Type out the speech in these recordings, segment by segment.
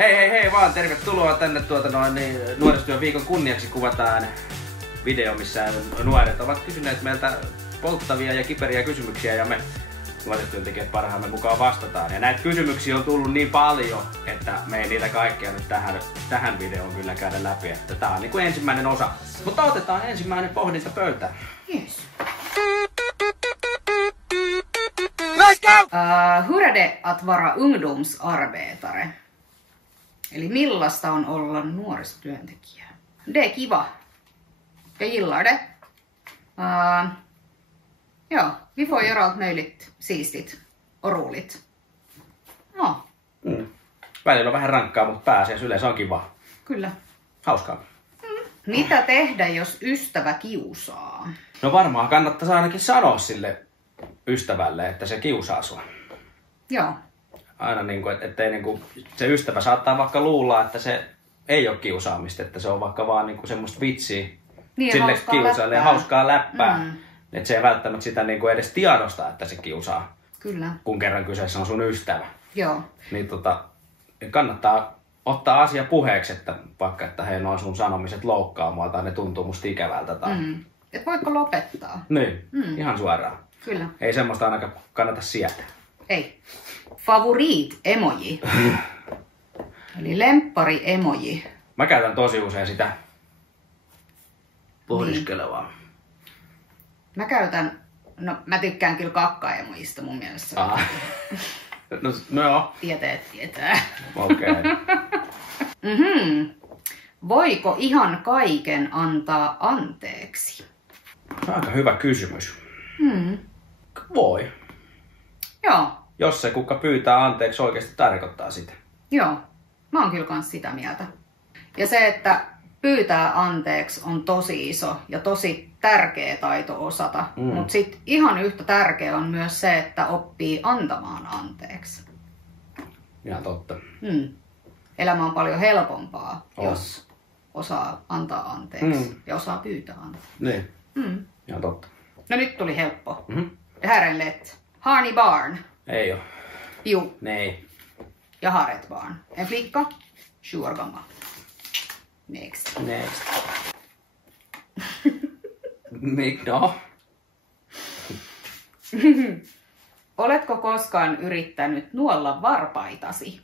Hei vaan, tervetuloa tänne nuorisotyön viikon kunniaksi kuvataan video, missä nuoret ovat kysyneet meiltä polttavia ja kiperiä kysymyksiä ja me nuorisotyöntekijät parhaamme mukaan vastataan. Ja näitä kysymyksiä on tullut niin paljon, että me ei niitä kaikkia nyt tähän videoon kyllä käydä läpi. Että tää on niinku ensimmäinen osa. Mutta otetaan ensimmäinen pohdinta pöytään. Yes. Let's go! Hur är det att vara ungdomsarbetare? Eli millaista on olla nuorisotyöntekijä? Det är kiva. Jag gillar det. Ja, vi får göra allt möjligt siistit och roligt. No. Välillä on vähän rankkaa, mutta pääasiassa yleensä on kiva. Kyllä. Hauskaa. Mitä tehdä, jos ystävä kiusaa? No varmaan kannattaisi ainakin sanoa sille ystävälle, että se kiusaa sua. Joo. Aina niinku, ettei niinku, se ystävä saattaa vaikka luulla, että se ei ole kiusaamista, että se on vaikka vaan niinku semmoista vitsiä niin, sille kiusaajalle ja hauskaa läppää. Että se ei välttämättä sitä niinku edes tiedosta, että se kiusaa. Kyllä. Kun kerran kyseessä on sun ystävä. Joo. Niin kannattaa ottaa asia puheeksi, että vaikka että hei, noin sun sanomiset loukkaa mua tai ne tuntuu musta ikävältä. Tai... Et voiko lopettaa? Niin, ihan suoraan. Kyllä. Ei semmoista ainakaan kannata sietää. Ei. Favorit-emoji. Eli lemppari-emoji. Mä käytän tosi usein sitä pohdiskelevaa. Niin. Mä tykkään kyllä kakka-emojista mun mielestä. No joo. Tietää. Okei. Voiko ihan kaiken antaa anteeksi? Se on aika hyvä kysymys. Voi. Joo. Jos se kuka pyytää anteeksi oikeasti tarkoittaa sitä. Joo. Mä oon kyllä kans sitä mieltä. Ja se, että pyytää anteeksi on tosi iso ja tosi tärkeä taito osata. Mutta sitten ihan yhtä tärkeä on myös se, että oppii antamaan anteeksi. Ihan totta. Elämä on paljon helpompaa, jos osaa antaa anteeksi ja osaa pyytää anteeksi. Niin. Ihan totta. No nyt tuli helppo. Det här är en lätt. Har ni barn? Ei oo. Jo. Nej. Jag har ett barn. En flicka, 7 år gammal. Next. No. Oletko koskaan yrittänyt nuolla varpaitasi?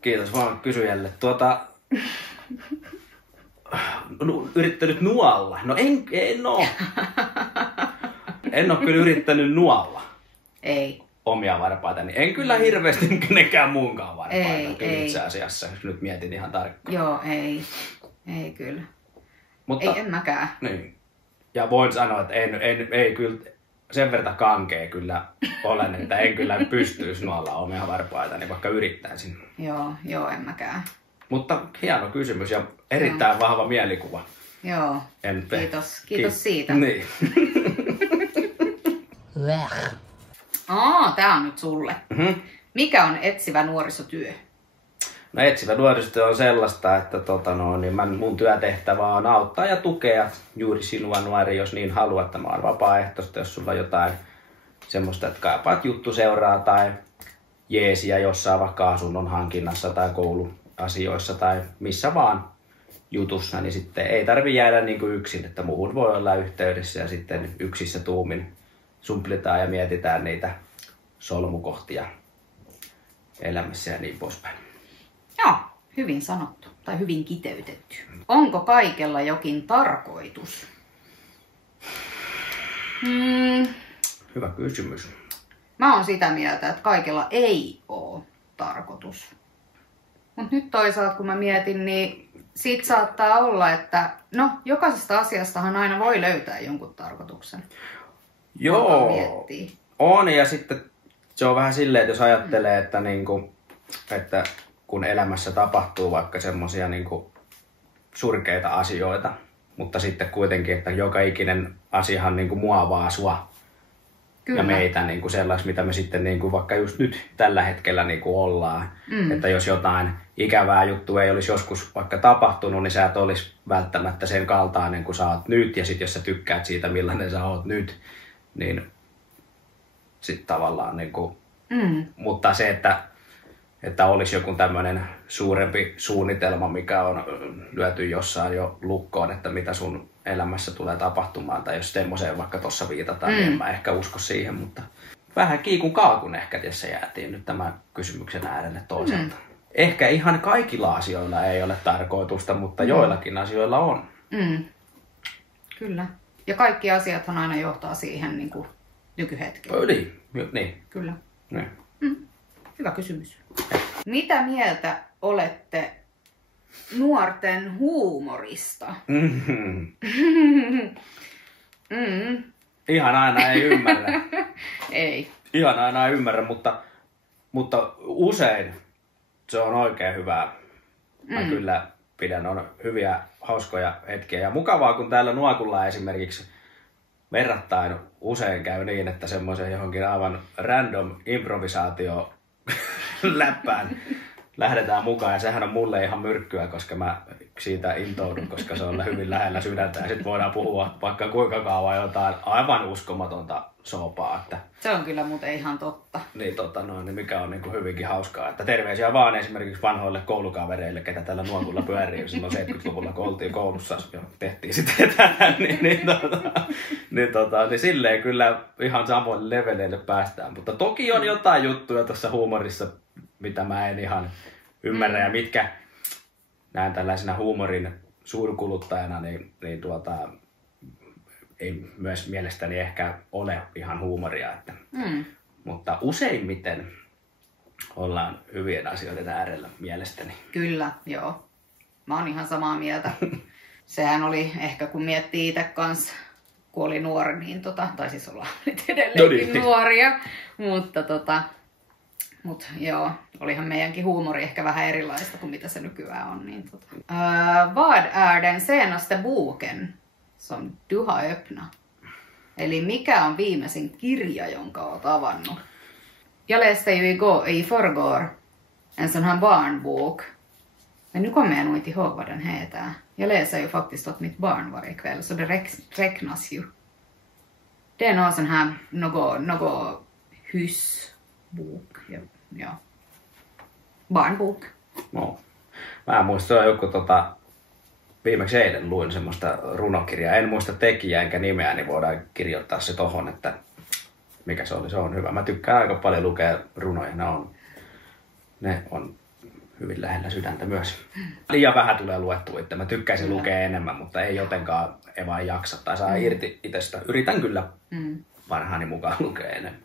Kiitos vaan kysyjälle. Yrittänyt nuolla? No en oo. En oo kyllä yrittänyt nuolla. Ei. Omia varpaitani. En kyllä hirveästi kenenkään muunkaan varpaita. Ei. Itse asiassa, jos nyt mietin ihan tarkkaan. Joo, ei. Ei kyllä. Mutta, ei, en mäkään. Niin. Ja voin sanoa, että ei kyllä sen verran kankea kyllä olen, että en kyllä pystyisi nuolla omia varpaitani, vaikka yrittäisin. Joo, en mäkään. Mutta hieno kysymys ja erittäin vahva mielikuva. Joo, kiitos siitä. Niin. Tää on nyt sulle. Mikä on etsivä nuorisotyö? No etsivä nuorisotyö on sellaista, että mun työtehtävä on auttaa ja tukea juuri sinua nuori, jos niin haluat. Että mä oon vapaaehtoista, jos sulla on jotain semmoista, että kaipaat juttuseuraa tai jeesiä jossain vaikka asunnon hankinnassa tai kouluasioissa tai missä vaan jutussa, niin sitten ei tarvi jäädä niin kuin yksin, että muuhun voi olla yhteydessä ja sitten yksissä tuumin sumplitaan ja mietitään niitä solmukohtia elämässä ja niin poispäin. Joo, hyvin sanottu tai hyvin kiteytetty. Onko kaikella jokin tarkoitus? Hyvä kysymys. Mä oon sitä mieltä, että kaikella ei oo tarkoitus. Mut nyt toisaalta kun mä mietin, niin siitä saattaa olla, että jokaisesta asiastahan aina voi löytää jonkun tarkoituksen. Joo, on ja sitten se on vähän silleen, että jos ajattelee, että kun elämässä tapahtuu vaikka semmosia surkeita asioita, mutta sitten kuitenkin, että joka ikinen asiahan muovaa sua. Kyllä. Ja meitä sellais, mitä me sitten vaikka just nyt tällä hetkellä ollaan. Että jos jotain ikävää juttua ei olisi joskus vaikka tapahtunut, niin sä et olisi välttämättä sen kaltainen kuin sä oot nyt. Ja sitten jos sä tykkäät siitä, millainen sä oot nyt, niin sitten tavallaan Mutta se, että olisi joku tämmöinen suurempi suunnitelma, mikä on lyöty jossain jo lukkoon, että mitä sun elämässä tulee tapahtumaan, tai jos semmoiseen vaikka tuossa viitataan, niin en mä ehkä usko siihen, mutta vähän kiikun kaakun ehkä tässä jäätiin nyt tämän kysymyksen äärelle toisaalta. Ehkä ihan kaikilla asioilla ei ole tarkoitusta, mutta joillakin asioilla on. Kyllä. Ja kaikki asiathan aina johtaa siihen niin kuin nykyhetkeen. Niin. Kyllä. Niin. Hyvä kysymys. Mitä mieltä olette nuorten huumorista? Ihan aina ei ymmärrä. Ei. Ihan aina ei ymmärrä, mutta usein se on oikein hyvää. Mä kyllä pidän, on hyviä, hauskoja hetkiä. Ja mukavaa, kun täällä Nuakulla esimerkiksi verrattain usein käy niin, että semmoisen johonkin aivan random improvisaatio läppään lähdetään mukaan. Ja sehän on mulle ihan myrkkyä, koska mä siitä intoudun, koska se on hyvin lähellä sydäntä. Ja sitten voidaan puhua vaikka kuinka kauan jotain aivan uskomatonta soopaa. Että se on kyllä muuten ihan totta. Niin, niin mikä on niin kuin hyvinkin hauskaa. Että terveisiä vaan esimerkiksi vanhoille koulukavereille, ketä täällä Nuokulla pyörii silloin 70-luvulla, kun oltiin koulussa ja tehtiin sitten tähän. Niin silleen kyllä ihan samoille leveleille päästään. Mutta toki on jotain juttuja tuossa huumorissa, mitä mä en ihan ymmärrä ja mitkä näen tällaisena huumorin suurkuluttajana, niin ei myös mielestäni ehkä ole ihan huumoria. Mutta useimmiten ollaan hyvien asioiden äärellä mielestäni. Kyllä, joo. Mä oon ihan samaa mieltä. Sehän oli ehkä, kun miettii itse kanssa, kun oli nuori, niin tai siis ollaan nyt edelleenkin nuoria, mutta joo, olihan meidänkin huumori ehkä vähän erilaista kuin mitä se nykyään on. Niin Vad är den senaste boken som du har öppnat? Eli mikä on viimeisin kirja, jonka olet avannut? Jag läste ju i förrgår en sån här barnbok. Men nu kommer jag nog inte ihåg vad den heter. Jag läser ju faktiskt åt mitt barn varje kväll, så det räknas ju. Det är någon sån här, något husbok. Ja. Barnbok. No. Mä muistan joku viimeksi eilen luin semmoista runokirjaa. En muista tekijää enkä nimeä, niin voidaan kirjoittaa se tohon, että mikä se oli. Se on hyvä. Mä tykkään aika paljon lukea runoja. Ne on hyvin lähellä sydäntä myös. Liian vähän tulee luettua, että mä tykkäisin lukea enemmän, mutta ei jotenkaan vaan jaksa tai saa irti itsestä. Yritän kyllä parhaani mukaan lukea enemmän.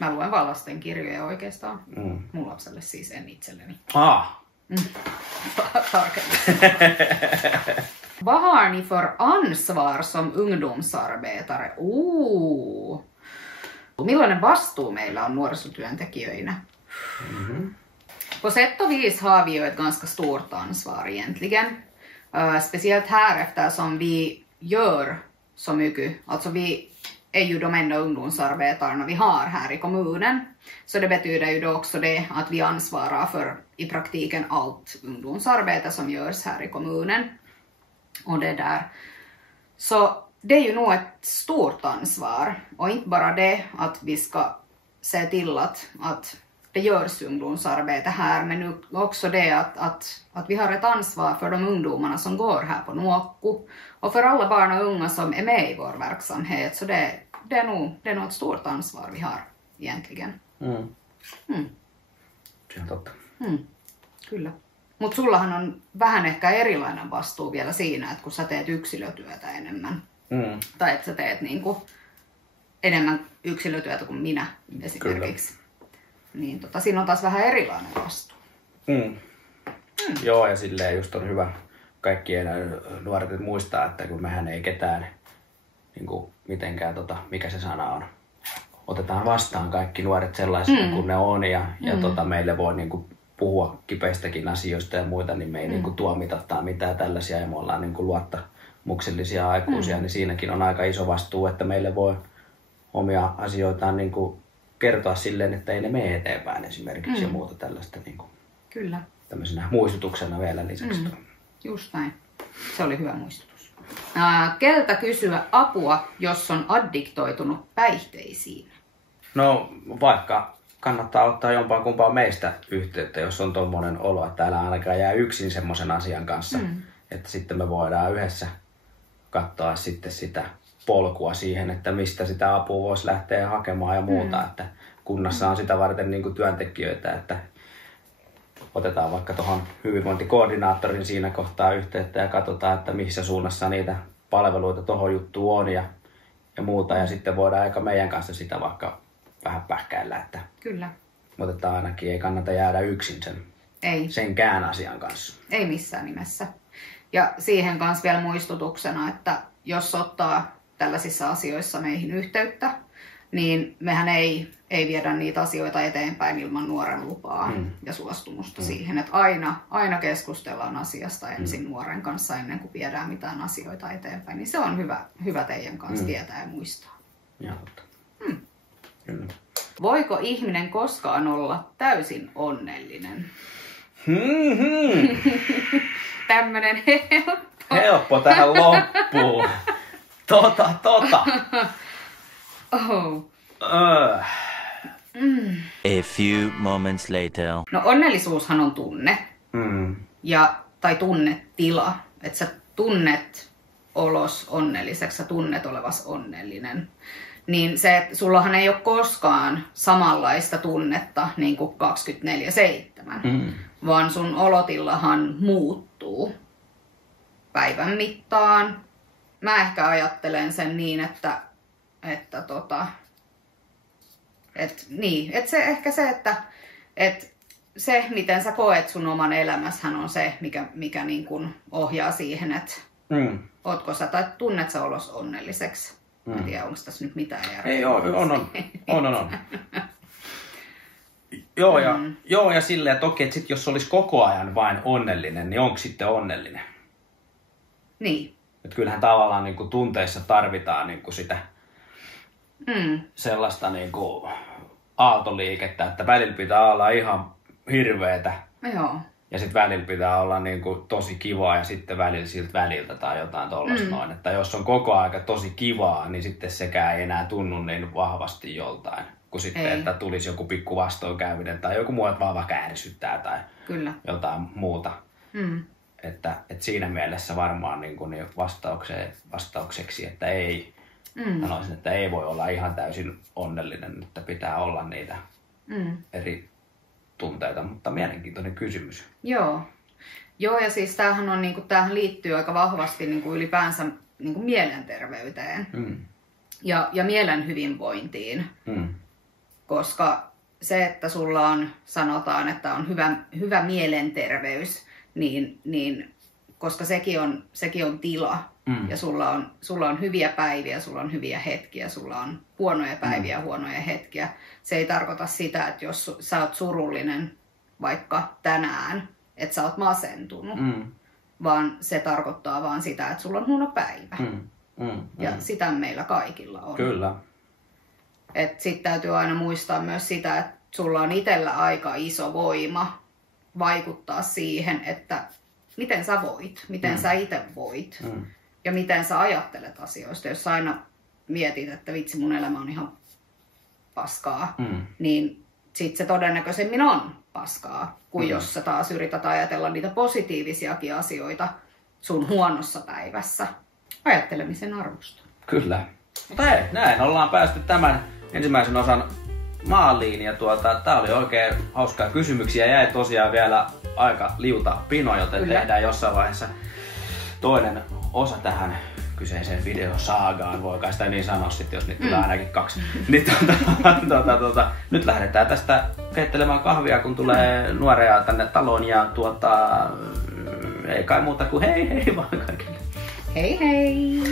Mä luen vaan lasten kirjoja oikeastaan. Mun lapselle siis, en itselleni. Vad har ni för ansvar som ungdomsarbetare? Millainen vastuu meillä on nuorisotyöntekijöinä? På sätt och vis har vi ju ett ganska stort ansvar egentligen. Speciellt här eftersom vi gör så mycket. Alltså vi är ju de enda ungdomsarbetarna vi har här i kommunen. Så det betyder ju då också det att vi ansvarar för i praktiken allt ungdomsarbete som görs här i kommunen. Och det där. Så det är ju nog ett stort ansvar. Och inte bara det att vi ska se till att det görs ungdomsarbete här, men också det att vi har ett ansvar för de ungdomarna som går här på Nuokku och för alla barn och unga som är med i vår verksamhet. Så det är nog ett stort ansvar vi har egentligen. Se on totta. Kyllä. Mutta sullahan on vähän ehkä erilainen vastuu vielä siinä, että kun sä teet yksilötyötä enemmän. Tai että sä teet niinku enemmän yksilötyötä kuin minä esimerkiksi. Kyllä. Niin siinä on taas vähän erilainen vastuu. Joo, ja silleen just on hyvä kaikkien nuoret muistaa, että kun mehän ei ketään niin kuin mitenkään, mikä se sana on, otetaan vastaan kaikki nuoret sellaisena kuin ne on ja meille voi niin kuin puhua kipeistäkin asioista ja muita, niin me ei niin kuin tuomita tai mitään tällaisia ja me ollaan niin kuin luottamuksellisia aikuisia, niin siinäkin on aika iso vastuu, että meille voi omia asioitaan niin kuin kertoa silleen, että ei ne mene eteenpäin esimerkiksi ja muuta tällaista niin kuin, kyllä. Tämmöisenä muistutuksena vielä lisäksi. Just näin. Se oli hyvä muistutus. Keltä kysyä apua, jos on addiktoitunut päihteisiin? No vaikka kannattaa ottaa jompaan kumpaan meistä yhteyttä, jos on tommonen olo, että älä ainakaan jää yksin semmoisen asian kanssa. Että sitten me voidaan yhdessä katsoa sitten sitä polkua siihen, että mistä sitä apua voisi lähteä hakemaan ja muuta. Että kunnassa on sitä varten niin kuin työntekijöitä, että otetaan vaikka tuohon hyvinvointikoordinaattorin siinä kohtaa yhteyttä ja katsotaan, että missä suunnassa niitä palveluita tuohon juttuun on ja muuta. Ja sitten voidaan aika meidän kanssa sitä vaikka vähän pähkäillä, että Kyllä. otetaan ainakin, ei kannata jäädä yksin senkään asian kanssa. Ei missään nimessä. Ja siihen kanssa vielä muistutuksena, että jos ottaa tällaisissa asioissa meihin yhteyttä, niin mehän ei viedä niitä asioita eteenpäin ilman nuoren lupaa ja suostumusta siihen. Että aina keskustellaan asiasta ensin nuoren kanssa ennen kuin viedään mitään asioita eteenpäin. Niin se on hyvä teidän kanssa tietää ja muistaa. Joo. Kyllä. Voiko ihminen koskaan olla täysin onnellinen? Tämmönen helppo tähän loppuun. Oh. A few moments later. No onnellisuushan on tunne. Tai tunnetila. Että sä tunnet olos onnelliseksi, sä tunnet olevas onnellinen. Niin se, että sullahan ei ole koskaan samanlaista tunnetta niin kuin 24/7, vaan sun olotillahan muuttuu päivän mittaan. Mä ehkä ajattelen sen niin, että se, miten sä koet sun oman elämässähän on se, mikä niin kuin ohjaa siihen, että ootko sä tai tunnet sä olos onnelliseksi. En tiedä, onko tässä nyt mitään järkeä. Ei, on. Joo, ja silleen toki, että sit jos olisi koko ajan vain onnellinen, niin onko sitten onnellinen? Niin. Että kyllähän tavallaan niin kuin tunteissa tarvitaan niin kuin sitä sellaista niin kuin aaltoliikettä, että välillä pitää olla ihan hirveetä. Joo. Ja sitten välillä pitää olla niin kuin tosi kivaa ja sitten välillä siltä väliltä tai jotain tollaista noin. Että jos on koko aika tosi kivaa, niin sitten sekään ei enää tunnu niin vahvasti joltain. Kuin sitten, että tulisi joku pikku vastoinkäyminen tai joku muu, että vaan vaikka ärsyttää tai jotain muuta. Että siinä mielessä varmaan niin kuin vastaukseksi, että ei, sanoisin, että ei voi olla ihan täysin onnellinen, että pitää olla niitä eri tunteita, mutta mielenkiintoinen kysymys. Joo, ja siis tämähän liittyy aika vahvasti ylipäänsä mielenterveyteen ja mielen hyvinvointiin, koska se, että sulla on, sanotaan, että on hyvä mielenterveys, niin koska sekin on tila ja sulla on hyviä päiviä, sulla on hyviä hetkiä, sulla on huonoja päiviä ja huonoja hetkiä. Se ei tarkoita sitä, että jos sä oot surullinen vaikka tänään, että sä oot masentunut, vaan se tarkoittaa vaan sitä, että sulla on huono päivä. Ja sitä meillä kaikilla on. Kyllä. Sitten täytyy aina muistaa myös sitä, että sulla on itsellä aika iso voima vaikuttaa siihen, että miten sä voit, miten sä itse voit ja miten sä ajattelet asioista. Jos sä aina mietit, että vitsi mun elämä on ihan paskaa, niin sit se todennäköisemmin on paskaa, kuin jos sä taas yrität ajatella niitä positiivisiakin asioita sun huonossa päivässä. Ajattelemisen arvosta. Kyllä. Mutta hei, näin ollaan päästy tämän ensimmäisen osan maaliin ja tää oli oikein hauskaa kysymyksiä. Jäi tosiaan vielä aika liuta pino, joten tehdään jossain vaiheessa toinen osa tähän kyseiseen videosaagaan. Voi kai sitä niin sanoa sitten, jos niitä tulee ainakin 2. Niin, nyt lähdetään tästä keittelemään kahvia, kun tulee nuoria tänne taloon ja ei kai muuta kuin hei vaan kaikille. Hei hei!